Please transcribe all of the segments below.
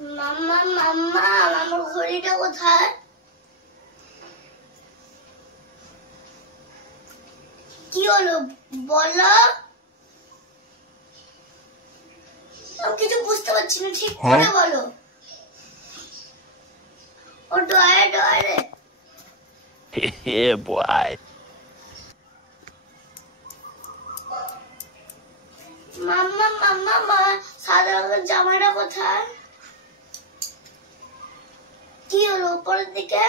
মাম্মা মাম্মা আমার ঘড়িটা কোথায়? কি হলো বলো? আমি কিছু বুঝতে পারছি না, ঠিক করে বলো। ও ডয়ে ডয়ে Yeah, boy. মাম্মা মাম্মা সাদা রঙের জামাটা কোথায়? কি হলো উপরের দিকে?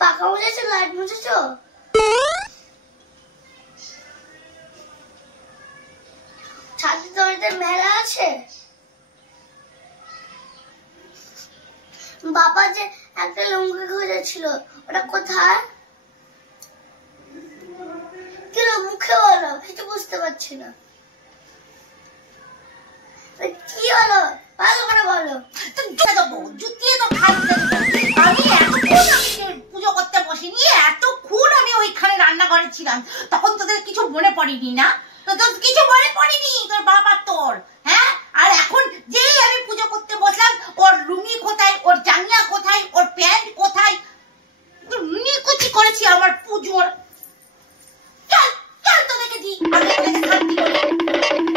পাখা মুছেছো, লাইট মুছেছো? ছাদের দড়িতে মেলা আছে। বাবা যে একটা লুঙ্গি খুঁজেছিল ওটা কোথায়? কি হলো মুখে বলো, কিছু বুঝতে পারছি না। কি হলো ভালো করে বলো। জুতিয়ে তো আমি এতক্ষণ পুজো করতে বসিনি, এতক্ষণ আমি ওইখানে রান্নাঘরে ছিলাম, তখন তোদের কিছু মনে পড়েনি না? তোর কিছু মনে পড়েনি তোর বাবা তোর? হ্যাঁ, আর এখন যেই আমি পুজো করতে বসলাম, ওর লুঙ্গি কোথায়, ওর জাঙ্গিয়া কোথায়, ওর প্যান্ট কোথায়? নিকুচি করেছি আমার পুজোর। চল চল তোদেরকে দিই,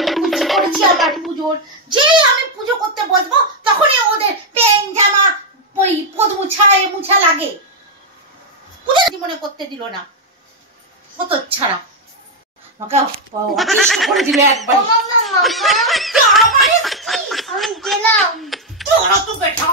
নিকুচি করেছি আমার পুজোর। যেই আমি পুজো করতে বসবো তখনই ওদের প্যান্ট জামা ওই পদ মুছা মুছা লাগে। পুজো মনে করতে দিল না, কত ছাড়া আমাকে অতিষ্ঠ করে দিল একবার। আমি গেলাম। তোরা তো বেটা